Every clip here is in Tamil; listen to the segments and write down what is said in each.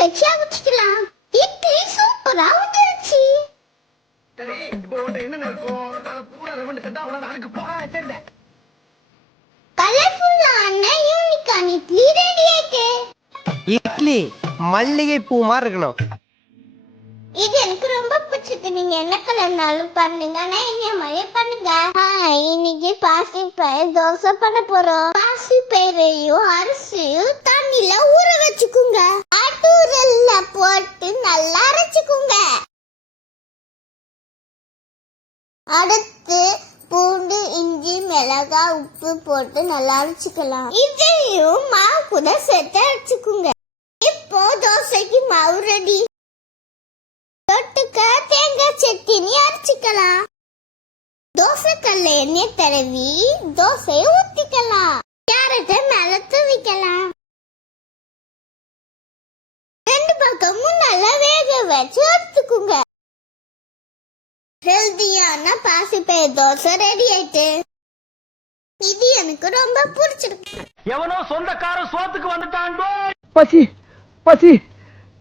வச்சு அவிச்சுக்கலாம். இட்லி சூப்பரா வந்துருச்சு. கலர்ஃபுல்லான யூனிக்கான இட்லி ரெடி ஆயிட்டு. இட்லி மல்லிகை பூ மாதிரி இருக்கணும். இது எனக்கு ரொம்ப பிடிச்சது. நீங்க என்ன கலர்னாலும் பண்ணுங்க, ஆனா என்ன மாதிரி பண்ணுங்க. இன்னைக்கு பாசி பயிர் தோசை பண்ண போறோம். பாசி பயிரையும் அரிசியும் தண்ணில ஊற வச்சுக்குங்க. ஆட்டூரல்ல போட்டு நல்லா அரைச்சுக்குங்க. அடுத்து பூண்டு, இஞ்சி, மிளகாய், உப்பு போட்டு நல்லா அரைச்சுக்கலாம். இதையும் மாவு கூட சேர்த்து அரைச்சுக்குங்க. இப்போ தோசைக்கு மாவு ரெடி. தொட்டுக்க தேங்காய் சட்னி அரைச்சுக்கலாம். தோசை கல்ல எண்ணெய் தடவி தோசையை ஊத்திக்கலாம். கேரட்டை மேல தூவிக்கலாம். ரெண்டு பக்கமும் நல்லா வேக வச்சு எடுத்துக்குங்க. ஹெல்தியான பாசிப்பயிர் தோசை ரெடி ஆயிட்டு. இது எனக்கு ரொம்ப பிடிச்சிருக்கு. எவனோ சொந்தக்காரன் சோத்துக்கு வந்துட்டான். பசி பசி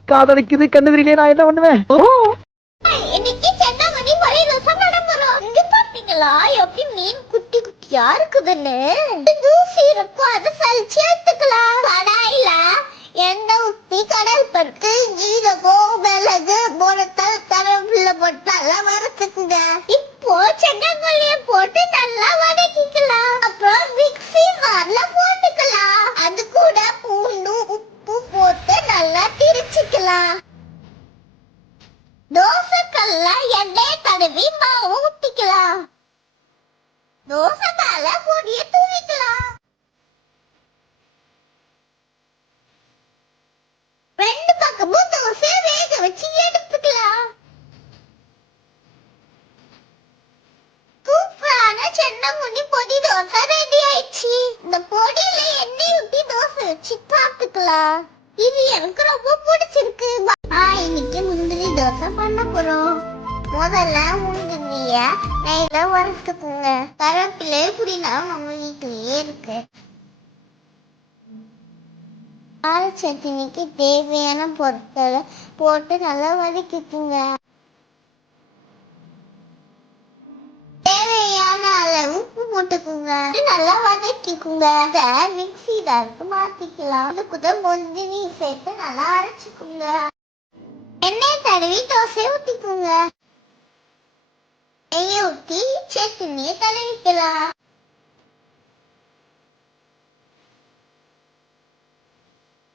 காதலிக்குது, கண்ணு தெரியல, நான் என்ன பண்ணுவேன்? இன்னைக்கு சென்னாமணி மணி தோசை பண்ண போறோம். இங்க பாத்தீங்களா எப்படி மீன் குட்டி குட்டியா இருக்குதுன்னு. தூசி இருக்கும், அதை சலிச்சு எடுத்துக்கலாம். கடாயில எண்ணெய் ஊத்தி கடல் பருப்பு, ஜீரகம், மிளகு, முளத்தல், கருவேப்பிலை போட்டு நல்லா வறுத்துக்குங்க. இப்போ சென்னாங்கல்லிய போட்டு நல்லா வதக்கிக்கலாம். அப்புறம் மிக்ஸி ஜார்ல போட்டுக்கலாம். அது கூட பூண்டு, உப்பு போட்டு நல்லா திரிச்சுக்கலாம். தோசை கல்ல எண்ணெய் தடவி மாவு ஊத்திக்கலாம். தோசை மேல பொடிய தூவிக்கலாம். ரெண்டு பக்கமும் தோசை வேக வச்சு எடுத்துக்கலாம். சூப்பரான சென்னமுனி பொடி தோசை ரெடி ஆயிடுச்சு. இந்த பொடியில எண்ணெய் ஊத்தி தோசை வச்சு சாப்பிட்டுக்கலாம். இது எனக்கு ரொம்ப பிடிச்சிருக்கு. இன்னைக்கு முந்திரி தோசை பண்ண போறோம். முதல்ல முந்திரிய நெய்ல வறுத்துக்குங்க. கருவேப்பிலை, புதினா நம்ம வீட்லயே இருக்கு. கார சட்னிக்கு தேவையான பொருட்களை போட்டு நல்லா வதக்கிக்குங்க. தேவையான அளவு உப்பு போட்டுக்குங்க. நல்லா வதக்கிக்குங்க. மிக்ஸி ஜாருக்கு மாத்திக்கலாம். அதுக்குள்ள முந்திரி சேர்த்து நல்லா அரைச்சுக்குங்க. எண்ணெய் தடவி தோசை ஊத்திக்குங்க. நெய்யை ஊத்தி சட்னியை தடவிக்கலாம்.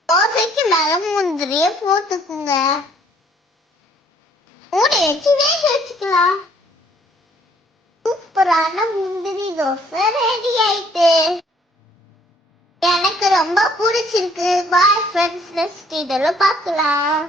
தோசைக்கு மேல முந்திரிய போட்டுக்குங்க. மூடி வச்சு வேக வச்சுக்கலாம். சூப்பரான முந்திரி தோசை ரெடி ஆயிட்டு. எனக்கு ரொம்ப பிடிச்சிருக்கு. பாய் ஃப்ரெண்ட்ஸ், நெக்ஸ்ட் வீடியோல பார்க்கலாம்.